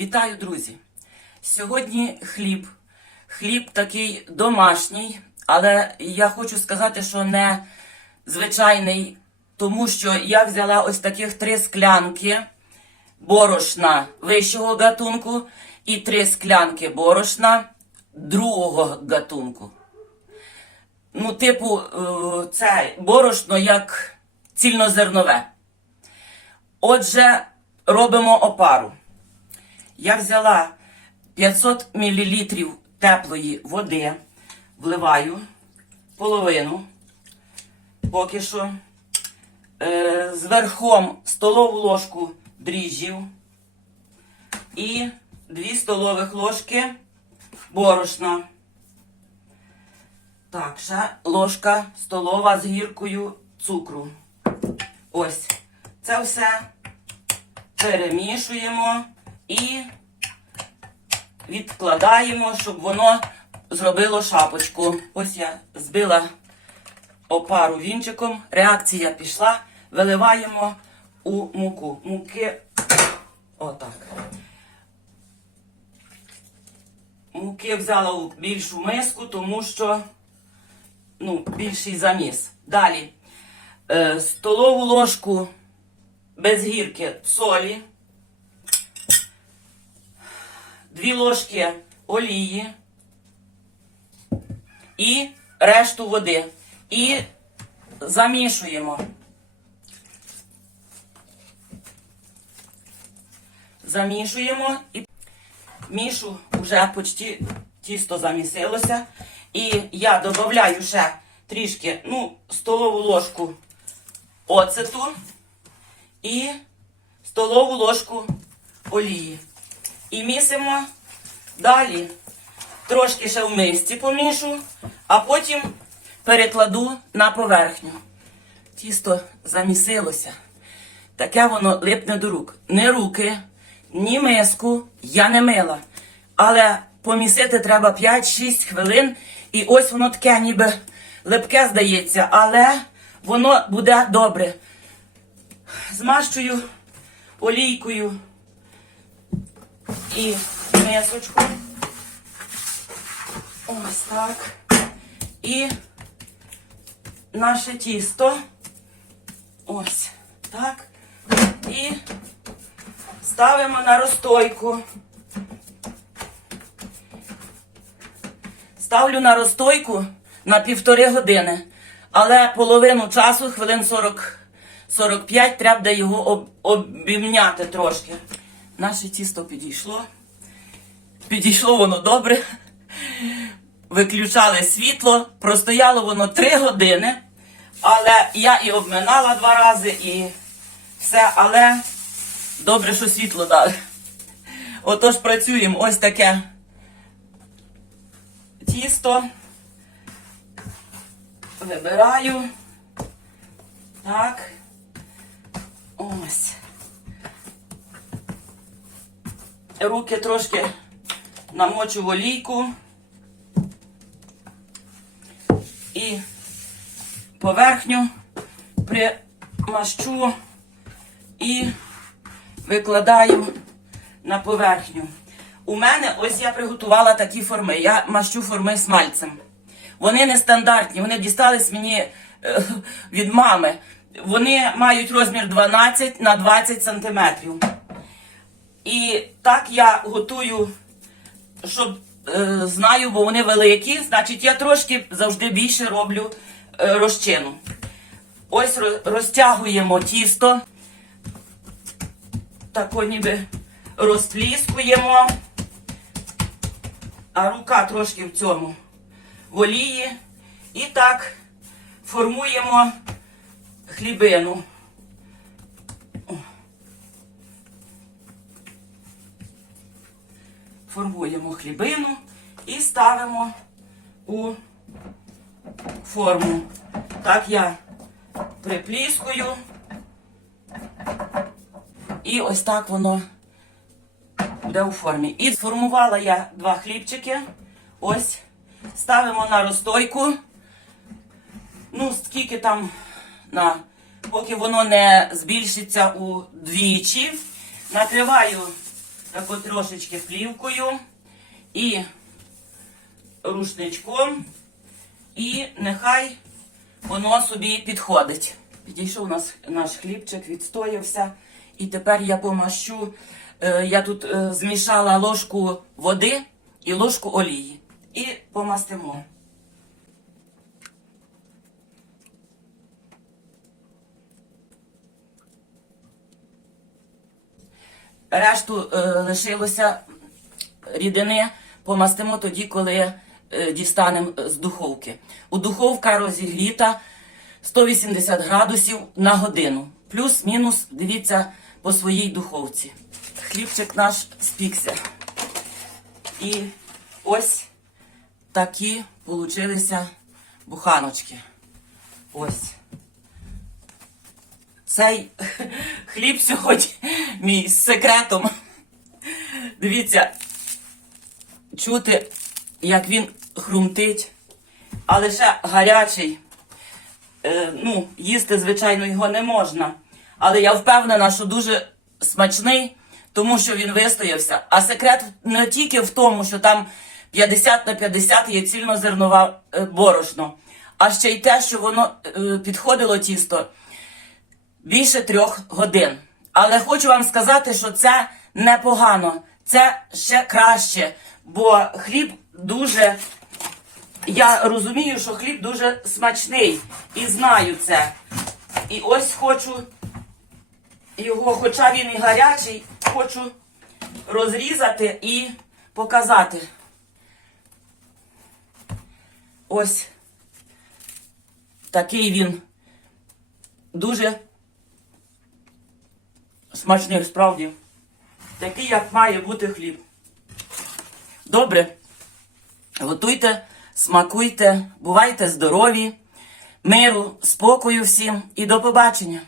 Вітаю, друзі! Сьогодні хліб. Хліб такий домашній, але я хочу сказати, що не звичайний, тому що я взяла ось таких три склянки борошна вищого гатунку і три склянки борошна другого гатунку. Ну, типу, е, це борошно як цільнозернове. Отже, робимо опару. Я взяла 500 мл теплої води, вливаю половину, поки що, е, з верхом столову ложку дріжджів і 2 столових ложки борошна. Так, ще ложка столова з гіркою цукру. Ось. Це все перемішуємо і відкладаємо, щоб воно зробило шапочку. Ось я збила опару вінчиком, реакція пішла, виливаємо у муку. Муки отак. Муки взяла у більшу миску, тому що ну, більший заміс. Далі е, столову ложку без гірки солі, дві ложки олії і решту води. І замішуємо. Замішуємо і мішу вже почти тісто замісилося. І я додаю ще трішки, ну, столову ложку оцету і столову ложку олії. І місимо далі. Трошки ще в мисці помішу, а потім перекладу на поверхню. Тісто замісилося. Таке воно липне до рук. Ні руки, ні миску я не мила. Але помісити треба 5-6 хвилин, і ось воно таке ніби липке здається, але воно буде добре. Змащую олійкою і мисочку. Ось так. І наше тісто. Ось так. І ставимо на розстойку. Ставлю на розстойку на півтори години. Але половину часу, хвилин 40, 45, треба його об, обімняти трошки. Наше тісто підійшло. Підійшло воно добре. Виключали світло, простояло воно 3 години. Але я і обминала два рази, і все, але добре, що світло дали. Отож працюємо ось таке тісто. Вибираю. Так. Ось. Руки трошки намочу в олійку. І поверхню примащу і викладаю на поверхню. У мене ось я приготувала такі форми. Я мащу форми смальцем. Вони нестандартні, вони дістались мені е, від мами. Вони мають розмір 12 на 20 сантиметрів. І так я готую, щоб е, знаю, бо вони великі, значить я трошки завжди більше роблю е, розчину. Ось ро- розтягуємо тісто, тако ніби розпліскуємо, а рука трошки в цьому в олії. І так формуємо хлібину. Формуємо хлібину і ставимо у форму. Так я припліскую. І ось так воно буде у формі. І сформувала я два хлібчики. Ось. Ставимо на розстойку. Ну, скільки там, на, поки воно не збільшиться удвічі. Накриваю так от трошечки плівкою і рушничком, і нехай воно собі підходить. Підійшов нас наш хлібчик, відстоявся. І тепер я помащу. е, Я тут е, змішала ложку води і ложку олії. І помастимо. Решту е, лишилося рідини помастимо тоді, коли е, дістанемо з духовки. У духовка розігріта 180 градусів на годину. Плюс-мінус, дивіться, по своїй духовці. Хлібчик наш спікся. І ось такі получилися буханочки. Ось. Цей хліб сьогодні мій з секретом. Дивіться, чути, як він хрумтить, але ще гарячий. Е, ну, їсти, звичайно, його не можна. Але я впевнена, що дуже смачний, тому що він вистоявся. А секрет не тільки в тому, що там 50 на 50 є цільнозернова е, борошно, а ще й те, що воно е, підходило тісто більше трьох годин. Але хочу вам сказати, що це непогано, це ще краще, бо хліб дуже. Я розумію, що хліб дуже смачний і знаю це. І ось хочу його, хоча він і гарячий, хочу розрізати і показати. Ось такий він дуже смачний справді. Такий, як має бути хліб. Добре. Готуйте, смакуйте, бувайте здорові, миру, спокою всім і до побачення.